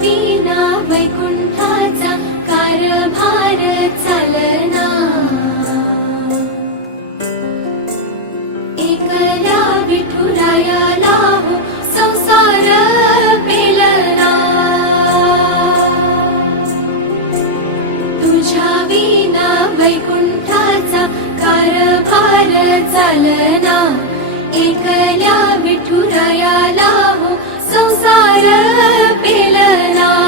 विना वैकुंठाचा कारभार चालना। एकल्या विठुरायाला हो संसार पेलना। तुझ्या विना वैकुंठाचा कारभार चालना। एकल्या विठुरायाला हो संसार पेलना।